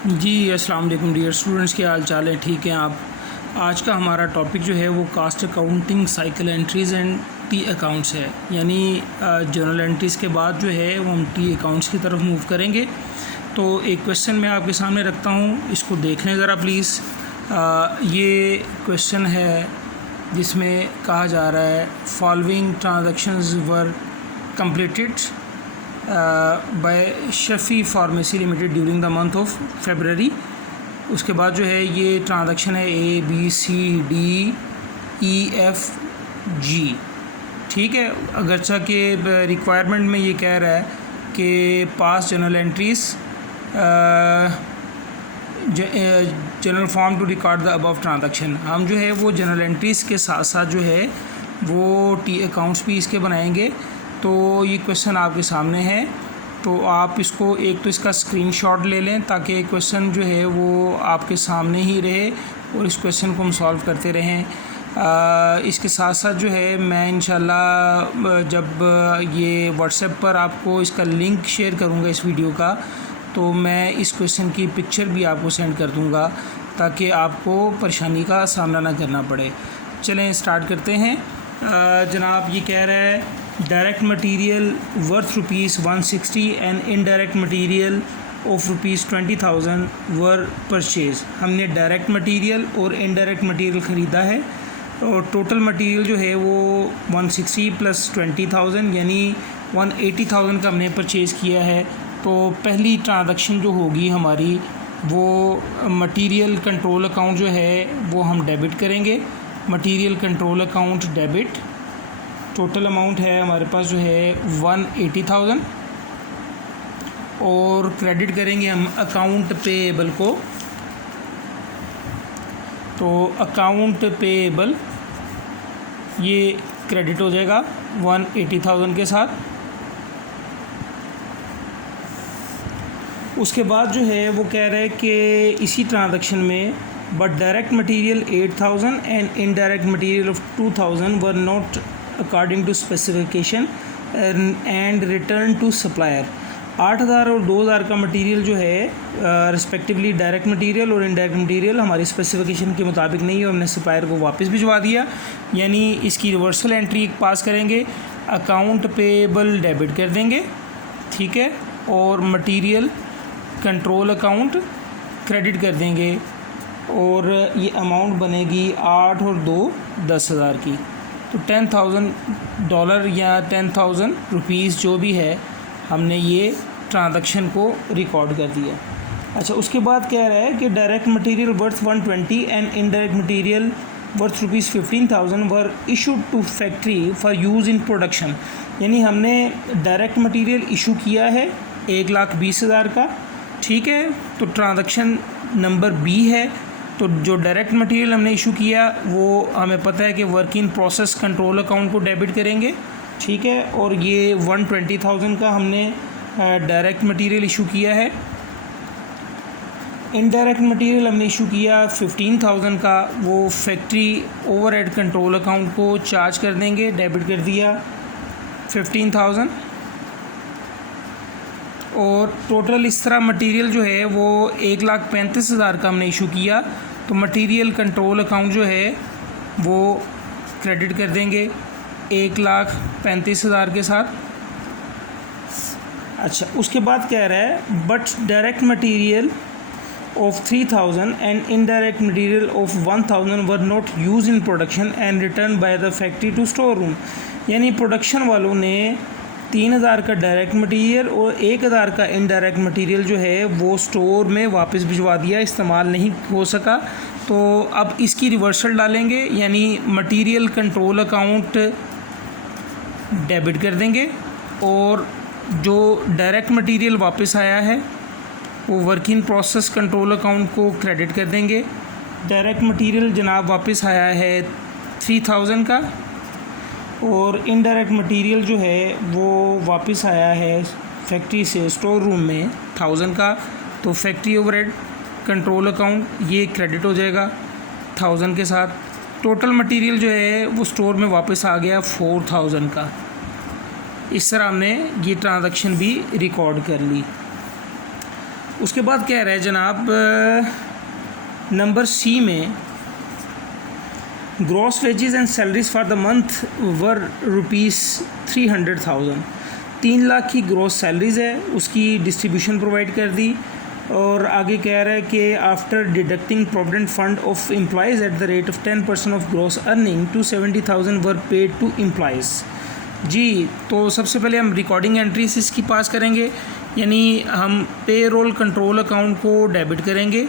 जी अस्सलाम वालेकुम dear students, क्या हाल चाल है? ठीक हैं आप? आज का हमारा टॉपिक जो है वो cost accounting cycle entries and T accounts है। यानी जर्नल एंट्रीज़ के बाद जो है वो हम टी अकाउंट्स की तरफ मूव करेंगे। तो एक क्वेश्चन मैं आपके सामने रखता हूँ, इसको देख लें ज़रा प्लीज़। ये क्वेश्चन है जिसमें कहा जा रहा है following transactions were completed by Shafi pharmacy limited during the month of February. उसके बाद जो है ये ट्रांजैक्शन है ABCDEFG। ठीक है, अगरचा के रिक्वायरमेंट में ये कह रहा है कि pass journal entries journal form to record the above transaction. हम जो है वो जनरल एंट्रीज़ के साथ साथ जो है वो टी अकाउंट्स भी इसके बनाएंगे। तो ये क्वेश्चन आपके सामने है, तो आप इसको एक तो इसका स्क्रीनशॉट ले लें ताकि क्वेश्चन जो है वो आपके सामने ही रहे और इस क्वेश्चन को हम सॉल्व करते रहें। इसके साथ साथ जो है मैं इंशाल्लाह जब ये व्हाट्सएप पर आपको इसका लिंक शेयर करूँगा इस वीडियो का, तो मैं इस क्वेश्चन की पिक्चर भी आपको सेंड कर दूँगा ताकि आपको परेशानी का सामना ना करना पड़े। चलें स्टार्ट करते हैं। जनाब ये कह रहा है direct material worth ₹160 and indirect material of ₹20,000 were purchase. हमने डायरेक्ट मटेरियल और इनडायरेक्ट मटेरियल ख़रीदा है और टोटल मटेरियल जो है वो 160 + 20,000 यानी 180,000 का हमने परचेज़ किया है। तो पहली ट्रांजैक्शन जो होगी हमारी वो मटेरियल कंट्रोल अकाउंट जो है वो हम डेबिट करेंगे। Material control account debit, total amount है हमारे पास जो है 180,000 और क्रेडिट करेंगे हम अकाउंट पेएबल को। तो अकाउंट पेएबल ये क्रेडिट हो जाएगा 180,000 के साथ। उसके बाद जो है वो कह रहा है कि इसी ट्रांजैक्शन में but direct material 8,000 and indirect material of 2,000 were not according to specification and return to supplier. 8,000 और 2,000 का मटेरियल जो है रिस्पेक्टिवली डायरेक्ट मटेरियल और इनडायरेक्ट मटेरियल हमारी स्पेसिफिकेशन के मुताबिक नहीं है, हमने सप्लायर को वापस भिजवा दिया। यानी इसकी रिवर्सल एंट्री पास करेंगे, अकाउंट पेएबल डेबिट कर देंगे, ठीक है, और मटेरियल कंट्रोल अकाउंट क्रेडिट कर देंगे और ये अमाउंट बनेगी 8 और 2 10,000 की। तो $10,000 या 10,000 रुपीज़ जो भी है हमने ये ट्रांजैक्शन को रिकॉर्ड कर दिया। अच्छा, उसके बाद कह रहा है कि direct material worth 120 and indirect material worth ₹15,000 were issued to factory for use in production. यानी हमने डायरेक्ट मटेरियल इशू किया है 1,20,000 का, ठीक है। तो ट्रांजैक्शन नंबर बी है। तो जो डायरेक्ट मटेरियल हमने इशू किया वो हमें पता है कि work in process control account को डेबिट करेंगे, ठीक है। और ये 120,000 का हमने डायरेक्ट मटेरियल इशू किया है। इनडायरेक्ट मटेरियल हमने इशू किया 15,000 का, वो फैक्ट्री ओवरहेड कंट्रोल अकाउंट को चार्ज कर देंगे, डेबिट कर दिया 15,000। और टोटल इस तरह मटेरियल जो है वो 1,35,000 का हमने इशू किया, तो मटेरियल कंट्रोल अकाउंट जो है वो क्रेडिट कर देंगे 1,35,000 के साथ। अच्छा, उसके बाद कह रहा है but direct material of 3,000 and indirect material of 1,000 were not use in production and return by the factory to store room. यानी प्रोडक्शन वालों ने 3,000 का डायरेक्ट मटेरियल और 1,000 का इनडायरेक्ट मटेरियल जो है वो स्टोर में वापस भिजवा दिया, इस्तेमाल नहीं हो सका। तो अब इसकी रिवर्सल डालेंगे, यानी मटेरियल कंट्रोल अकाउंट डेबिट कर देंगे और जो डायरेक्ट मटेरियल वापस आया है वो work in process control account को क्रेडिट कर देंगे। डायरेक्ट मटेरियल जनाब वापस आया है 3,000 का और इनडायरेक्ट मटेरियल जो है वो वापस आया है फैक्ट्री से स्टोर रूम में 1,000 का। तो फैक्ट्री ओवरहेड कंट्रोल अकाउंट ये क्रेडिट हो जाएगा 1,000 के साथ। टोटल मटेरियल जो है वो स्टोर में वापस आ गया 4,000 का। इस तरह हमने ये ट्रांजैक्शन भी रिकॉर्ड कर ली। उसके बाद कह रहा है जनाब नंबर सी में gross wages and salaries for the month were ₹300,000। 3 lakh की ग्रॉस सैलरीज है, उसकी डिस्ट्रीब्यूशन प्रोवाइड कर दी। और आगे कह रहा है कि after deducting provident fund of employees at the rate of 10% of gross earning $270,000 were paid to employees. जी, तो सबसे पहले हम रिकॉर्डिंग एंट्रीज इसकी पास करेंगे, यानी हम पेरोल कंट्रोल अकाउंट को डेबिट करेंगे।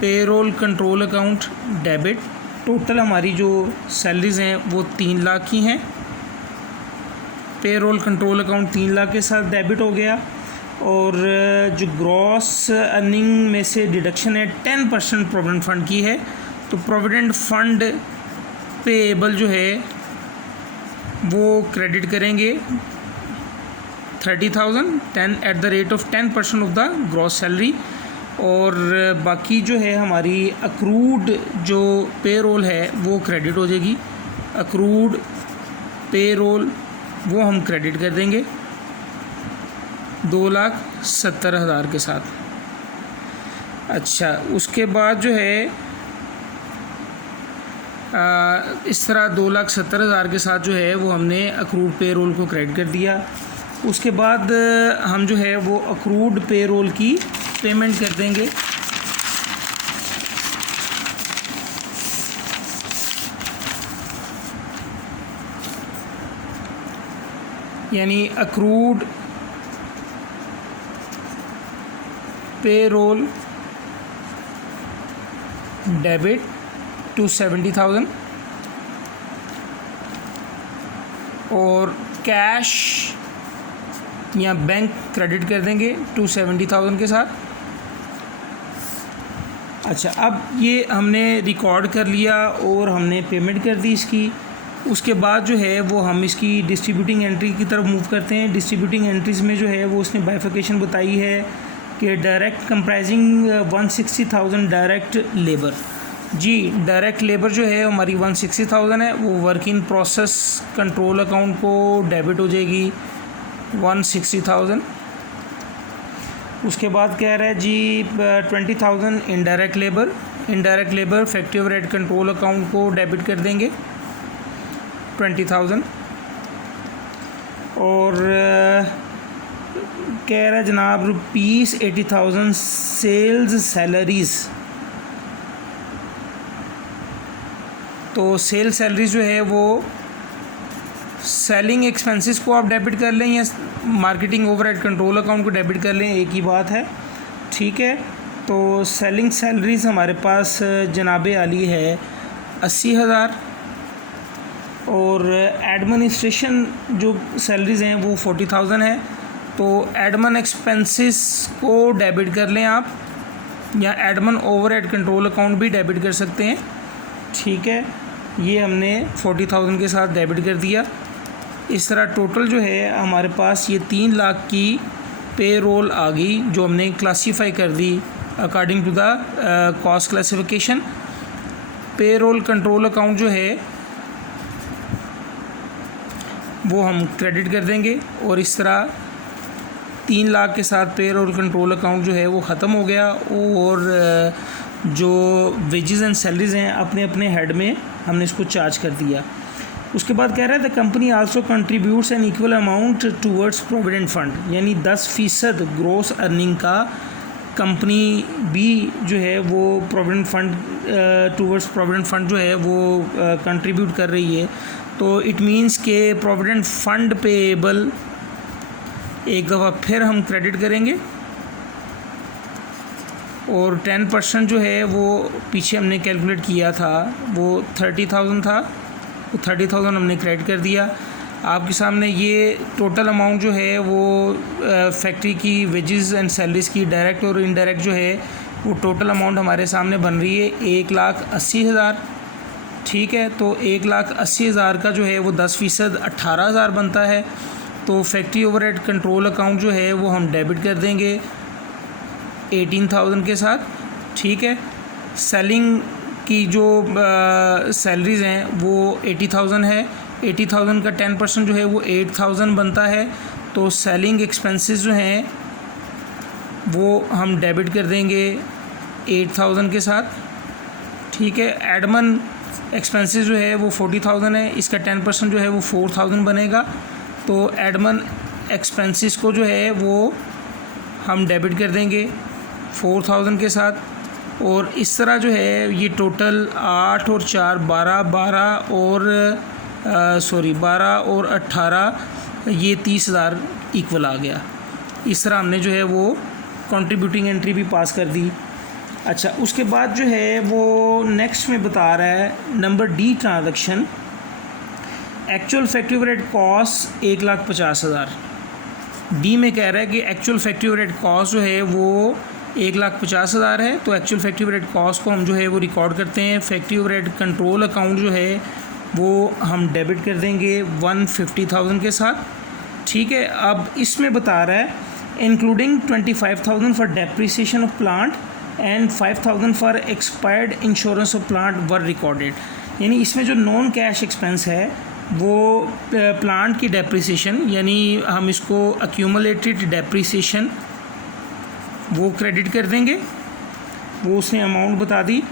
Payroll control account debit, total हमारी जो सैलरीज़ हैं वो 3 लाख की हैं। पेरोल कंट्रोल अकाउंट 3 लाख के साथ डेबिट हो गया। और जो ग्रॉस अर्निंग में से डिडक्शन है 10% प्रोविडेंट फ़ंड की है, तो प्रोविडेंट फ़ंड पेएबल जो है वो क्रेडिट करेंगे 30,000 eight the rate of 10% of the gross salary. और बाकी जो है हमारी अक्रूड जो पेरोल है वो क्रेडिट हो जाएगी। अक्रूड पेरोल वो हम क्रेडिट कर देंगे 2,70,000 के साथ। अच्छा, उसके बाद जो है इस तरह 2,70,000 के साथ जो है वो हमने अक्रूड पेरोल को क्रेडिट कर दिया। उसके बाद हम जो है वो अक्रूड पेरोल की पेमेंट कर देंगे। यानी अक्रूड पेरोल डेबिट 270,000 और कैश या बैंक क्रेडिट कर देंगे 270,000 के साथ। अच्छा, अब ये हमने रिकॉर्ड कर लिया और हमने पेमेंट कर दी इसकी। उसके बाद जो है वो हम इसकी डिस्ट्रीब्यूटिंग एंट्री की तरफ मूव करते हैं। डिस्ट्रीब्यूटिंग एंट्रीज़ में जो है वो उसने बाइफिकेशन बताई है कि डायरेक्ट कंप्राइजिंग 160,000 डायरेक्ट लेबर। जी, डायरेक्ट लेबर जो है हमारी 160,000 है, वो work in process control account को डेबिट हो जाएगी 160,000। उसके बाद कह रहा है जी 20,000 indirect labour. Indirect labour factory overhead control account को डेबिट कर देंगे 20,000। और कह रहा है जनाब ₹80,000 सेल्स सैलरीज़। तो सेल सैलरीज जो है वो सेलिंग एक्सपेंसेस को आप डेबिट कर लें या मार्केटिंग ओवरहेड कंट्रोल अकाउंट को डेबिट कर लें, एक ही बात है। ठीक है, तो सेलिंग सैलरीज़ हमारे पास जनाब आली है 80,000 और एडमिनिस्ट्रेशन जो सैलरीज़ हैं वो 40,000 है। तो एडमिन एक्सपेंसेस को डेबिट कर लें आप, या एडमिन ओवरहेड कंट्रोल अकाउंट भी डेबिट कर सकते हैं। ठीक है, ये हमने 40,000 के साथ डेबिट कर दिया। इस तरह टोटल जो है हमारे पास ये 3 लाख की पे रोल आ गई, जो हमने क्लासीफाई कर दी according to the cost classification. Payroll control account जो है वो हम क्रेडिट कर देंगे और इस तरह 3 लाख के साथ पे रोल कंट्रोल अकाउंट जो है वो ख़त्म हो गया। और जो वेजेस एंड सैलरीज़ हैं अपने अपने हेड में हमने इसको चार्ज कर दिया। उसके बाद कह रहा है the company also contributes an equal amount towards provident fund, यानी 10% ग्रॉस अर्निंग का कंपनी भी जो है वो provident fund towards provident fund जो है वो कंट्रीब्यूट कर रही है। तो इट मीन्स के प्रोविडेंट फ़ंड पेएबल एक दफ़ा फिर हम क्रेडिट करेंगे और 10% जो है वो पीछे हमने कैलकुलेट किया था वो 30,000 था, तो 30,000 हमने क्रेडिट कर दिया। आपके सामने ये टोटल अमाउंट जो है वो फैक्ट्री की वेजेस एंड सैलरीज़ की डायरेक्ट और इनडायरेक्ट जो है वो टोटल अमाउंट हमारे सामने बन रही है 1,80,000। ठीक है, तो 1,80,000 का जो है वो 10% 18,000 बनता है। तो फैक्ट्री ओवरहेड कंट्रोल अकाउंट जो है वो हम डेबिट कर देंगे 18,000 के साथ। ठीक है, सेलिंग की जो सैलरीज़ हैं वो 80,000 है। 80,000 का 10% जो है वो 8,000 बनता है। तो सेलिंग एक्सपेंसेस जो हैं वो हम डेबिट कर देंगे 8000 के साथ। ठीक है, एडमन एक्सपेंसेस जो है वो 40,000 है, इसका 10% जो है वो 4000 बनेगा। तो एडमन एक्सपेंसेस को जो है वो हम डेबिट कर देंगे 4000 के साथ। और इस तरह जो है ये टोटल 8 और 4 12 और 18 ये 30,000 इक्वल आ गया। इस तरह हमने जो है वो कंट्रीब्यूटिंग एंट्री भी पास कर दी। अच्छा, उसके बाद जो है वो नेक्स्ट में बता रहा है number D transaction, actual factory overhead cost 1,50,000। D में कह रहा है कि एक्चुअल फैक्ट्री ओवरहेड कॉस्ट जो है वो 1,50,000 है। तो एक्चुअल फैक्ट्री ओवरहेड कॉस्ट को हम जो है वो रिकॉर्ड करते हैं। फैक्ट्री ओवरहेड कंट्रोल अकाउंट जो है वो हम डेबिट कर देंगे 150,000 के साथ। ठीक है, अब इसमें बता रहा है including 25,000 for depreciation of plant and 5,000 for expired insurance of plant were recorded. यानी इसमें जो नॉन कैश एक्सपेंस है वो प्लांट की डेप्रिसिएशन, यानी हम इसको एक्यूमुलेटेड डेप्रिसिएशन वो क्रेडिट कर देंगे। वो उसने अमाउंट बता दी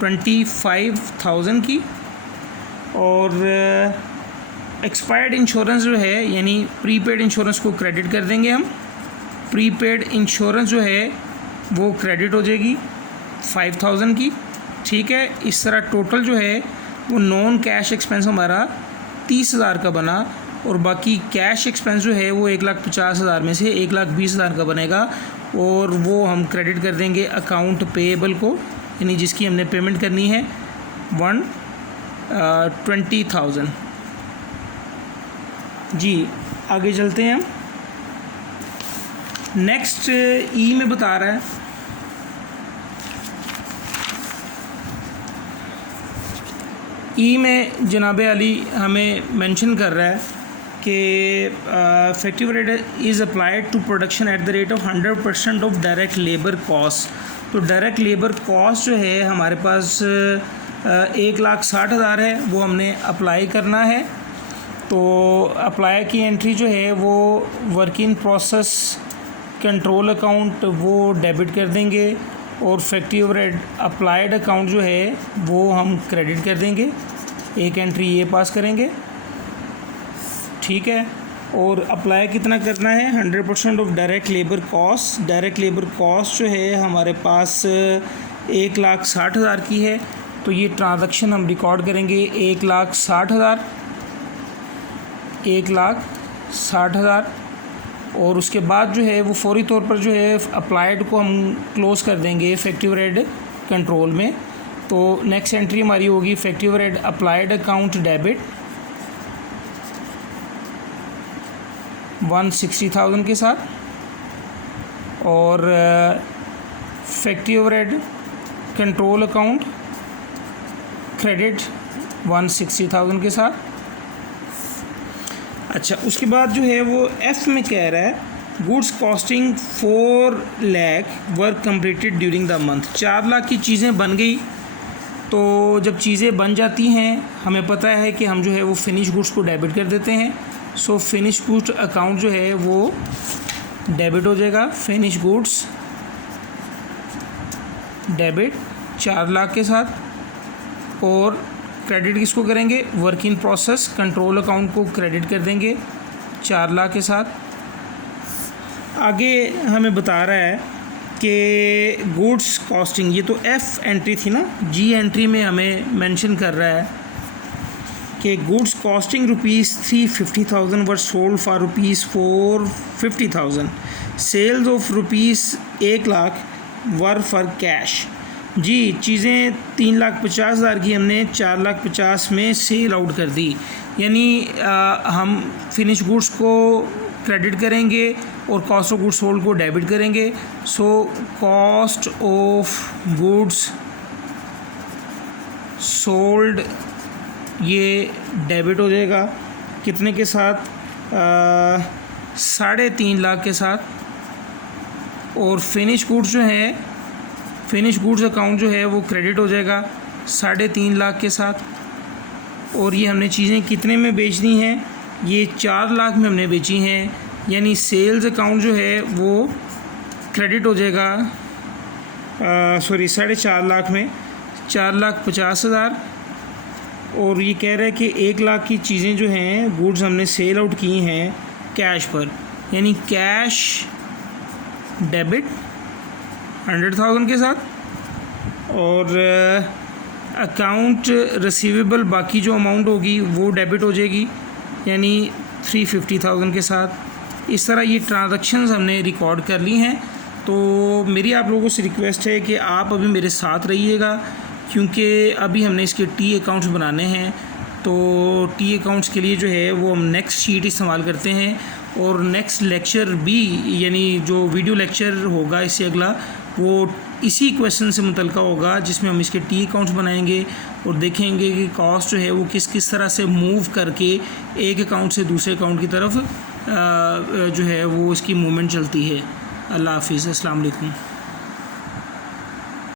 25,000 की। और एक्सपायर्ड इंश्योरेंस जो है यानी प्रीपेड इंश्योरेंस को क्रेडिट कर देंगे हम। प्रीपेड इंश्योरेंस जो है वो क्रेडिट हो जाएगी 5,000 की। ठीक है, इस तरह टोटल जो है वो नॉन कैश एक्सपेंस हमारा 30,000 का बना। और बाकी कैश एक्सपेंस जो है वो 1,50,000 में से 1,20,000 का बनेगा। और वो हम क्रेडिट कर देंगे अकाउंट पेएबल को, यानी जिसकी हमने पेमेंट करनी है 120,000। जी आगे चलते हैं हम। नेक्स्ट ई में बता रहा है ई में जनाब अली हमें मेंशन कर रहा है कि factory overhead is applied to production at the rate of 100% of direct labour cost. तो डायरेक्ट लेबर कॉस्ट जो है हमारे पास 1,60,000 है, वो हमने अप्लाई करना है। तो अप्लाई की एंट्री जो है वो work in process control account वो डेबिट कर देंगे। और फैक्ट्री ओवरहेड अप्लाइड अकाउंट जो है वो हम क्रेडिट कर देंगे। एक एंट्री ये पास करेंगे। ठीक है, और अप्लाई कितना करना है 100% of direct labour cost. Direct labour cost जो है हमारे पास 1,60,000 की है। तो ये ट्रांजैक्शन हम रिकॉर्ड करेंगे 1,60,000 1,60,000। और उसके बाद जो है वो फौरी तौर पर जो है अप्लाइड को हम क्लोज़ कर देंगे फैक्ट्री ओवरहेड कंट्रोल में। तो नेक्स्ट एंट्री हमारी होगी factory overhead applied account debit 160,000 के साथ। और factory overhead control account credit 160,000 के साथ। अच्छा, उसके बाद जो है वो एफ में कह रहा है goods costing 4 lakh work completed during the month. 4 lakh की चीज़ें बन गई। तो जब चीज़ें बन जाती हैं हमें पता है कि हम जो है वो फिनिश गुड्स को डेबिट कर देते हैं। सो फिनिश गुड्स अकाउंट जो है वो डेबिट हो जाएगा। फिनिश गुड्स डेबिट 4 लाख के साथ। और क्रेडिट किसको करेंगे work in process control account को क्रेडिट कर देंगे 4 लाख के साथ। आगे हमें बता रहा है कि गुड्स कॉस्टिंग, ये तो एफ एंट्री थी ना, जी एंट्री में हमें मेंशन कर रहा है कि goods costing ₹350,000 were sold for ₹450,000। Sales of ₹1 lakh were for cash. जी चीज़ें 3,50,000 की हमने 4,50,000 में सेल आउट कर दी। यानी हम फिनिश गुड्स को क्रेडिट करेंगे और कॉस्ट ऑफ गुड्स सोल्ड को डेबिट करेंगे। So cost of goods sold ये डेबिट हो जाएगा कितने के साथ 3.5 लाख के साथ। और फिनिश गुड्स जो है फिनिश गुड्स अकाउंट जो है वो क्रेडिट हो जाएगा 3.5 लाख के साथ। और ये हमने चीज़ें कितने में बेचनी हैं, ये 4 लाख में हमने बेची हैं। यानी सेल्स अकाउंट जो है वो क्रेडिट हो जाएगा 4.5 लाख में 4,50,000। और ये कह रहा है कि 1 लाख की चीज़ें जो हैं गुड्स हमने सेल आउट की हैं कैश पर, यानी कैश डेबिट 100,000 के साथ, और अकाउंट रिसीवेबल बाकी जो अमाउंट होगी वो डेबिट हो जाएगी, यानी 350,000 के साथ। इस तरह ये ट्रांजैक्शंस हमने रिकॉर्ड कर ली हैं। तो मेरी आप लोगों से रिक्वेस्ट है कि आप अभी मेरे साथ रहिएगा, क्योंकि अभी हमने इसके टी अकाउंट्स बनाने हैं। तो टी अकाउंट्स के लिए जो है वो हम नेक्स्ट शीट इस्तेमाल करते हैं, और नेक्स्ट लेक्चर भी, यानी जो वीडियो लेक्चर होगा इससे अगला, वो इसी क्वेश्चन से मुतल्लिक़ होगा, जिसमें हम इसके टी अकाउंट्स बनाएंगे और देखेंगे कि कॉस्ट जो है वो किस किस तरह से मूव करके एक अकाउंट से दूसरे अकाउंट की तरफ जो है वो इसकी मूवमेंट चलती है। अल्लाह हाफिज़, अस्सलाम वालेकुम।